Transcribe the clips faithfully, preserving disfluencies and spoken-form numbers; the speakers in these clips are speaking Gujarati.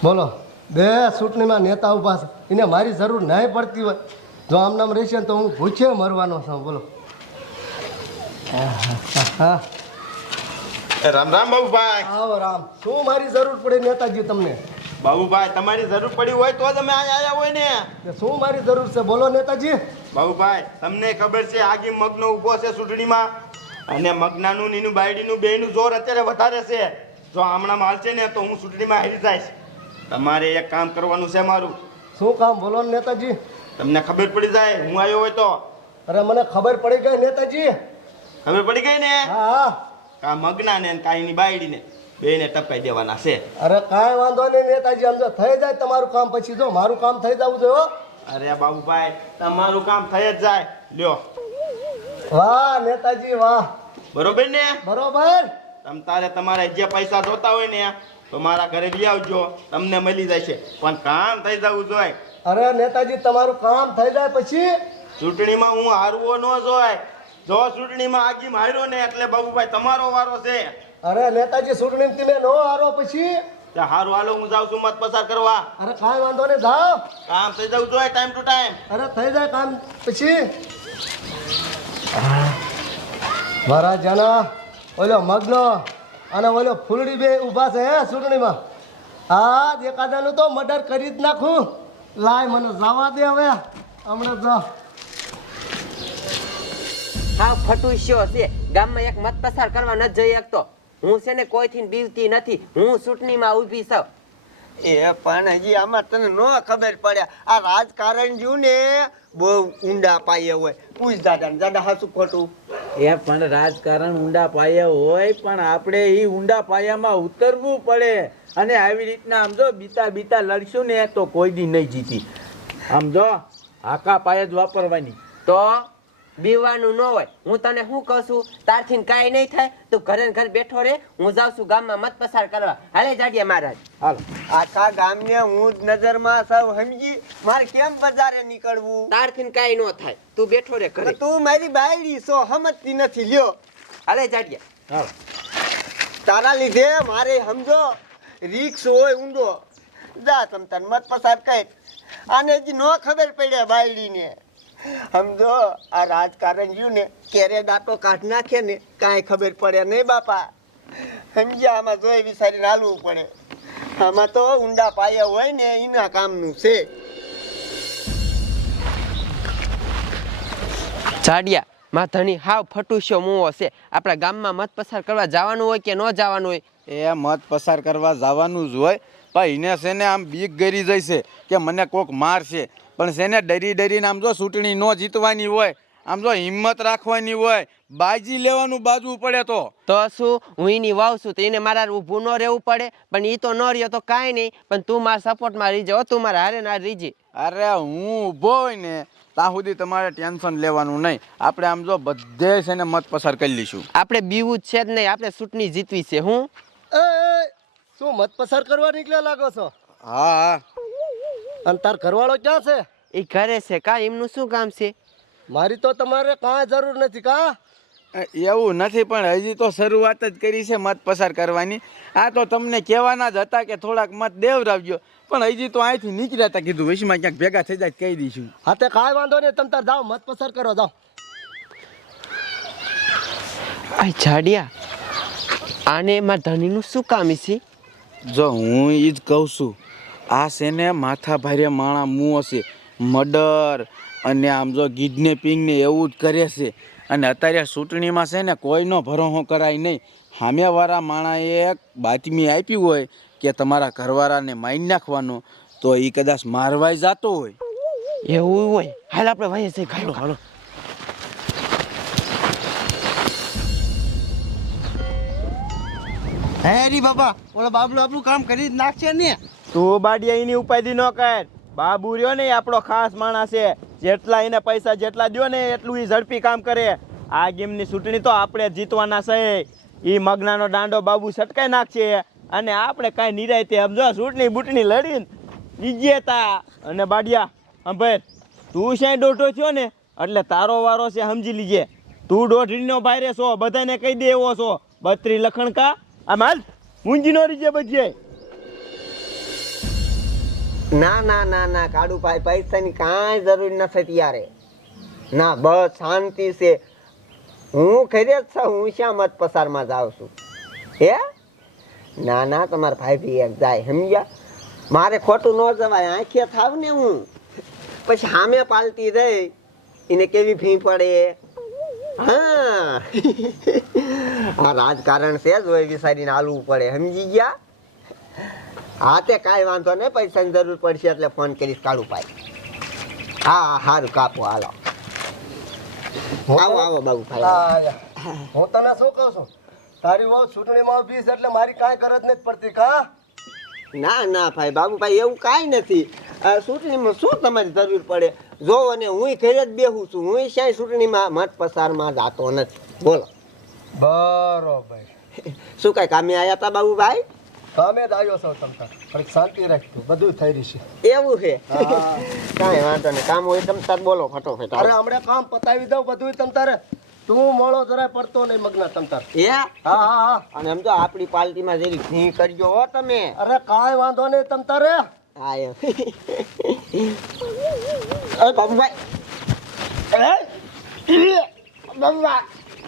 બોલો બે ચૂંટણીમાં નેતા ઊભા છે એને મારી જરૂર નહીં પડતી હોય જો આમ નામ રહેશે ને તો હું ભૂખે મરવાનો છું બોલો હા રામ રામ બાબુભાઈ. આવો રામ શું મારી જરૂર પડે નેતાજી તમને બાબુભાઈ તમારી જરૂર પડી હોય તો તમે અહીંયા આવ્યા હોય ને. કે શું મારી જરૂર છે બોલો નેતાજી બાબુભાઈ તમને ખબર છે આગી મગનો ઊભો છે ચૂંટણીમાં અને મગનાનું નીનું બાયડીનું બેયનું જોર અત્યારે વધારે છે. જો હમણાં માલ છે ને તો હું ચૂંટણીમાં હારી જઈશ. તમારે એક કામ કરવાનું છે મારું. શું કામ બોલો ને નેતાજી તમને ખબર પડી જાય હું આવ્યો હોય તો. અરે મને ખબર પડી ગઈ નેતાજી ખબર પડી ગઈ ને. હા હા કા મગનાને ને કાંઈની બાયડીને બેયને ટપકાઈ દેવાના છે. અરે કાંઈ વાંધો નહીં નેતાજી આમ જો થઈ જાય તમારું કામ પછી જો મારું કામ થઈ જવું જોઈએ હો. અરે બાબુભાઈ તમારું કામ થઈ જ જાય. લ્યો વાહ નેતાજી વાહ બરોબર ને. બરોબર તમ તારે તમારે જે પૈસા જોતા હોય ને તો મારા ઘરે લઈ આવજો તમને મળી જશે પણ કામ થઈ જવું જોઈએ. અરે નેતાજી તમારું કામ થઈ જાય પછી ચૂંટણીમાં હું હારવો ન જોય. જો ચૂંટણીમાં આગી માર્યો ને એટલે બાબુભાઈ તમારો વારો છે. અરે નેતાજી ચૂંટણી તમે નો હારો પછી તે હારું હાલો હું જાઉં છું મત પસાર કરવા. અરે કાંઈ વાંધો નહીં જાઓ કામ થઈ જવું જોઈએ ટાઈમ ટુ ટાઈમ. અરે થઈ જાય કામ પછી મારા જના ઓલો મગનો અને ઓલો ફૂલડી બે ઊભા છે હે ચૂંટણીમાં હા એકાદાનું તો મર્ડર કરી જ નાખું. લાય મને જવા દે હવે હમણાં જો હા ફટુશ્યો છે ગામમાં એક મત પસાર કરવા ન જઈ શકતો. હું છે ને કોઈથી બીવતી નથી. હું ચૂંટણીમાં ઊભી છું. એ પણ હજી આમાં તને ન ખબર પડે આ રાજકારણ જ્યું ને બહુ ઊંડા પાયે હોય. પૂછ દાદા દાદા હાસું ખોટું એ પણ રાજકારણ ઊંડા પાયા હોય પણ આપણે એ ઊંડા પાયામાં ઉતરવું પડે અને આવી રીતના આમ જો બીતા બીતા લડશું ને તો કોઈ દી નહીં જીતી. આમ જો હાકા પાયા જ વાપરવાની. તો બીવાનું ન હોય. હું તને શું કહું છું તારથી કાંઈ નહીં થાય. તું ઘરે ને ઘરે બેઠો રે. હું જાઉં છું ગામમાં મત પસાર કરવા. હાલે જાડીએ મહારાજ. હાલો આખા ગામને હું જ નજરમાં સૌ સમજી મારે કેમ બજારે નીકળવું. તારથી કાંઈ ન થાય. તું બેઠો રે ઘરે. તું મારી બાયડી છો સમજતી નથી લ્યો. હાલે જાડીએ. હાલો તારા લીધે મારે સમજો રીક્ષ હોય ઊંડો જા તમ તાર મત પસાર કર. આને હજી ન ખબર પડે બાયડીને સમજો આ રાજકારણ જ્યું ને કેરે દાંતો કાઢ નાખે ને કાંઈ ખબર પડે નહીં બાપા. સમજ્યા આમાં જોઈ વિચારીને હાલવું પડે. આમાં તો ઊંડા પાયા હોય ને એના કામનું છે. જાડિયા માં ધણી હાવ ફટુશ્યો મુવો છે. આપણા ગામમાં મત પસાર કરવા જવાનું હોય કે ન જવાનું હોય. એ મત પસાર કરવા જવાનું જ હોય પણ એને છે ને આમ બીક ગરી જાય છે કે મને કોક મારશે પણ છે ને ડરી ડરીને આમ જો ચૂંટણી ન જીતવાની હોય આમ જો હિંમત રાખવાની હોય બાજી લેવાનું બાજવું પડે તો તો શું હું એની વાવ છું તો એને મારા ઊભું ન રહેવું પડે. પણ એ તો ન રહ્યો તો કાંઈ નહીં. પણ તું મારા સપોર્ટમાં રીજે હો. તું મારા હારે ના રીજે. અરે હું ઊભો હોય ને ત્યાં સુધી તમારે ટેન્શન લેવાનું નહીં. આપણે આમ જો બધે છે ને મત પસાર કરી લઈશું. આપણે બીવું જ છે જ નહીં. આપણે ચૂંટણી જીતવી છે. હું એ શું મત પસાર કરવા નીકળ્યા લાગો છો હા હા અને તાર ઘરવાળો ક્યાં છે એ ઘરે છે. કા એમનું શું કામ છે? મારી તો તમારે કાંઈ જરૂર નથી કા એવું નથી પણ હજી તો શરૂઆત જ કરી છે મત પસાર કરવાની. આ તો તમને કહેવાના જ હતા કે થોડાક મત દેવરાવજો પણ હજી તો અહીંથી નીકળ્યા હતા. કીધું વૈશમાં ક્યાંક ભેગા થઈ જાય કહી દઈશું. હા તે કાંઈ વાંધો નહીં તમે તાર જાઓ મત પસાર કરો જાઓ. આ જાડિયા આને મારા ધણીનું શું કામ છે? જો હું એ જ કહું છું આ છે ને માથા ભારે માણા મું હશે મર્ડર અને આમ જો કિડનેપિંગ ને એવું જ કરે છે. અને અત્યારે ચૂંટણીમાં છે ને કોઈનો ભરોસો કરાય નહીં. સામેવાળા માણાએ એક બાતમી આપી હોય કે તમારા ઘરવાળાને મારી નાખવાનો તો એ કદાચ મારવાઈ જતો હોય. એવું હોય. હાલ આપણે ભાઈ છે. હાલો હાલો. હે રી બાબા ઓલા બાબલું આપણું કામ કરી જ નાખશે ને. તું બાડિયા એની ઉપાધિ ન કર. બાબુ રહ્યો ને આપણો ખાસ માણસ છે. જેટલા એને પૈસા જેટલા દ્યો ને એટલું એ ઝડપી કામ કરે. આ ગેમની ચૂંટણી તો આપણે જીતવાના છે. એ મગનાનો દાંડો બાબુ છટકાઈ નાખશે અને આપણે કાંઈ નિરાયતે સમજો ચૂંટણી બૂટણી લડીને જીજે તા. અને બાડિયા અંભેર તું શ્યાય દોઢો થયો ને એટલે તારો વારો છે સમજી લીજે. તું દોઢીનો ભાઈ રે છો બધાને કહી દે એવો છો. બત્રી લખણ કા આ માલ મૂંજી નો રીજે બધી. ના ના ના ના કાળુભાઈ, પૈસાની કાંઈ જરૂર નથી ત્યારે. ના બસ શાંતિ છે. હું ઘરે જ છું, હું શા મત પસારમાં જાઉં છું. હે ના ના તમારા ભાઈ ભી એક જાય સમજ્યા. મારે ખોટું ન જવાય, આંખે થાવ ને હું પછી સામે પાલતી રહી એને કેવી ભી પડે. હા આ રાજકારણ છે જ હોય, વિચારીને હાલવું પડે સમજી ગયા. હા તે કાંઈ વાંધો નહીં, પૈસાની જરૂર પડશે એટલે ફોન કરીશ કાળુભાઈ. હા હા સારું કાપો હાલો. આવો આવો બાબુભાઈ આવો. હા, હું તને શું કહું છું, તારી વહુ ચૂંટણીમાં ઊભી છે એટલે મારી કાંઈ ગરજ નથી પડતી કા. ના ના ભાઈ બાબુભાઈ એવું કાંઈ નથી. આ ચૂંટણીમાં શું તમારી જરૂર પડે. જો અને હું ઘરે જ બેહું છું, હું ક્યાંય ચૂંટણીમાં મત પસારમાં જાતો નથી. બોલો બરોબર. શું કાંઈ કામે આવ્યા હતા બાબુભાઈ? કામે જ આવ્યો છો તમ તાર, થોડીક શાંતિ રાખજો, બધું થઈ રહી છે. એવું છે? કાંઈ વાંધો નહીં, કામ હોય તમ તાર બોલો ફટોફટ. અરે હમણાં કામ પતાવી દઉં બધું તમ તારે. તું મોળો જરાય પડતો નહીં મગના તમ તાર. હે હા હા હા. અને એમ તો આપણી પાર્ટીમાં જરી ઘી કરજો હો તમે. અરે કાંઈ વાંધો નહીં તમ તારે. હા એમ. અરે બાબુભાઈ, એ, બાબુભાઈ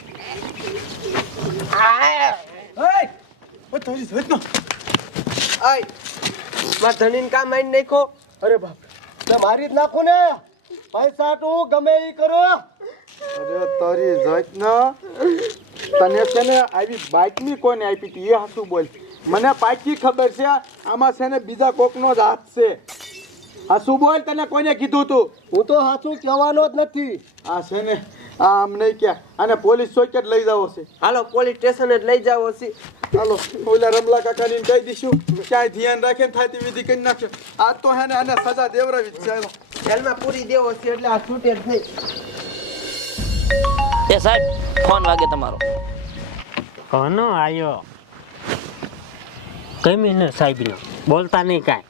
આય માર ધણીને કામ આઈને નાખો. અરે બાપ, તે મારી જ નાખું ને. પૈસા તું ગમે એ કરો. અરે તારી જાતના તને છે ને આવી બાઇકની કોને આપી હતી એ હાસું બોલ. મને પાકી ખબર છે આમાં છે ને બીજા કોકનો જ હાથ છે. હાસું બોલ, તને કોને કીધું તું? હું તો સાચું કહેવાનો જ નથી. આ છે ને આ આમ નહીં ક્યાં અને પોલીસ ચોકે જ લઈ જાવો છે. હાલો પોલીસ સ્ટેશન જ લઈ જાવ છે. હાલો ઓલા રમલા કાકાને કહી દઈશું, ક્યાંય ધ્યાન રાખે ને થાતી વિધિ કરી નાખશે. આજ તો હે ને આને સજા દેવરાવી જ છે. હાલો જેલમાં પૂરી દેવો છે એટલે આ છૂટે જ થઈ. એ સાહેબ ફોન વાગે તમારો. કોનો આયો? કમિશનર સાહેબનો. બોલતા નહીં કાંઈ.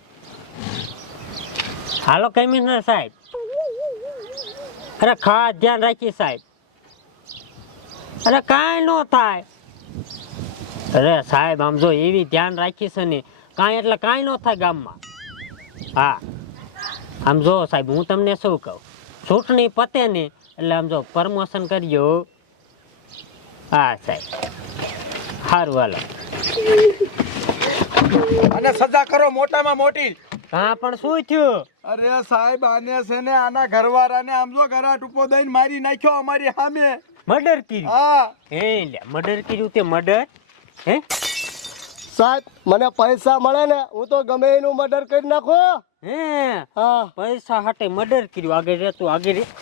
હાલો કમિશનર સાહેબ. અરે ખાસ ધ્યાન રાખી સાહેબ. અરે કાંઈ ન થાય. અરે સાહેબ આમ જો એવી ધ્યાન રાખી છે ને કાંઈ એટલે કાંઈ ન થાય ગામમાં. હા આમ જો સાહેબ હું તમને શું કહું, ચૂંટણી પતે ને એટલે આમ જો પ્રમોશન કરજો. હા સાહેબ સારું હાલો. અને સજા કરો મોટામાં મોટી. હા પણ શું થયું? અરે સાહેબ આને છે ને આના ઘરવાળાને આમ જો ઘરા ટૂંકો દઈને મારી નાખ્યો અમારી સામે. મર્ડર કર્યું? હા. હે લે મર્ડર કર્યું તે મર્ડર? હે સાહેબ મને પૈસા મળે ને હું તો ગમે એનું મર્ડર કરી નાખું. હે હા પૈસા હાટે મર્ડર કર્યું. આગળ રે તું આગળ રે.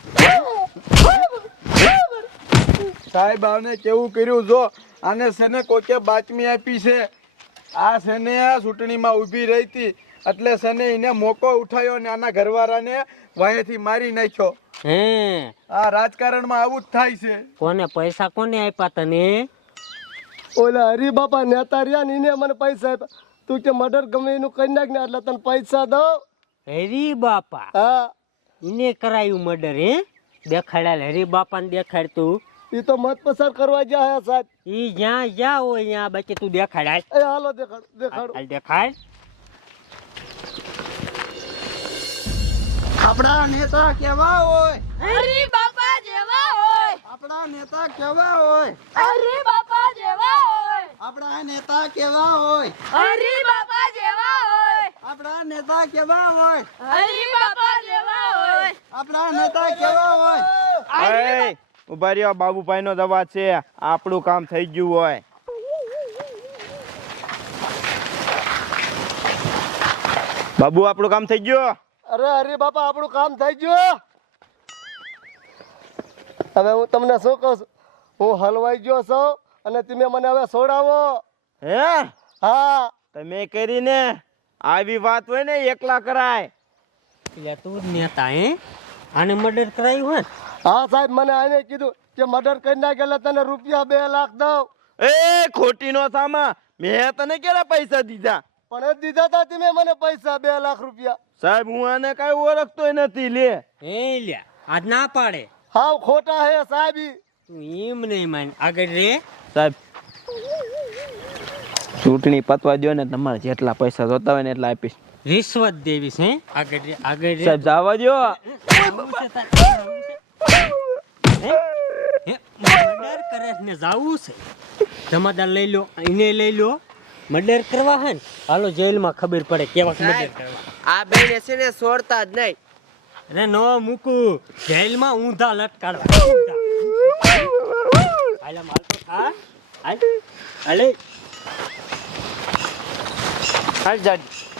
સાહેબ આને કેવું કર્યું જો આને છે ને કોકે બાતમી આપી છે. આ છે ને ચૂંટણીમાં ઊભી રહી હતી એટલે છે ને એને મોકો ઉઠાયો ને આના ઘરવાળાને વાંહેથી મારી નાખ્યો. હે આ રાજકારણમાં આવું જ થાય છે. કોને પૈસા કોને આપ્યા તને? ઓલા હરિબાપા નેતા રહ્યા ને એને મને પૈસા આપ્યા. તું કે મર્ડર ગમે એનું કરી નાખ ને એટલે તને પૈસા દઉં. હરી બાપા હા એને કરાયું મર્ડર? હે દેખાડ્યા હરી બાપા ને દેખાડ તું. એ તો મત પસાર કરવા ગયા હે સાહેબ. ઈ જ્યાં જ્યાં હોય ત્યાં બાકી તું દેખાડ. એ હાલો દેખાડ દેખાડ. હાલ દેખાડ. આપણા નેતા કેવા હોય? હરી બાપા જેવા હોય. આપણા નેતા કેવા હોય? હરી બાપા જેવા હોય. આપણા નેતા કેવા હોય? હરી બાપા જેવા હોય. આપણા નેતા કેવા હોય? હરી બાપા જેવા હોય. આપણા નેતા કેવા હોય? એ ઉભા રહ્યો, બાબુભાઈ નો દવા છે, આપણું કામ થઈ ગયું હોય. બાબુ આપણું કામ થઈ ગયું. અરે હરિબાપા આપણું કામ થઈ ગયું. હવે હું તમને શું કહું છું, હું હલવાઈ ગયો છું અને તમે મને હવે છોડાવો. હે હા તમે કરીને આવી વાત હોય ને એકલા કરાય. એટલે તું જ નેતા હે? આને મર્ડર કરાયું હોય? હા સાહેબ મને આને કીધું કે મર્ડર કરી નાખે એટલે તને રૂપિયા બે લાખ દઉં. એ ખોટી નો સામા, મેં તને ક્યારે પૈસા દીધા? પણ એ દીધા તા તમે મને પૈસા બે લાખ રૂપિયા. સાહેબ હું આને કઈ ઓળખતો નથી. લે હે લ્યા આજ ના પાડે. હાવ ખોટા હે સાહેબ ઈ. તું એમ નહીં માન. આગળ રે. સાહેબ ચૂંટણી પતવા દો ને, તમારે જેટલા પૈસા જોતા હોય ને એટલા આપીશ. રિશ્વત દેવી છે હે? આગળ રે, આગળ રે. સાહેબ જવા દો. હે? હે? મર્ડર કરે છે ને જાવું છે જમાદાર લઈ લો એને લઈ લો મર્ડર કરવા હે ને હાલો જેલમાં ખબર પડે કેવા મર્ડર કરવા આ બેને છે ને છોડતા જ નહીં. અરે નો મૂકું જેલમાં ઊંધા લટકાડવા ઊંધા. હાલ આમ હાલ તો ખા. હાલ હાલે હાલ જાડી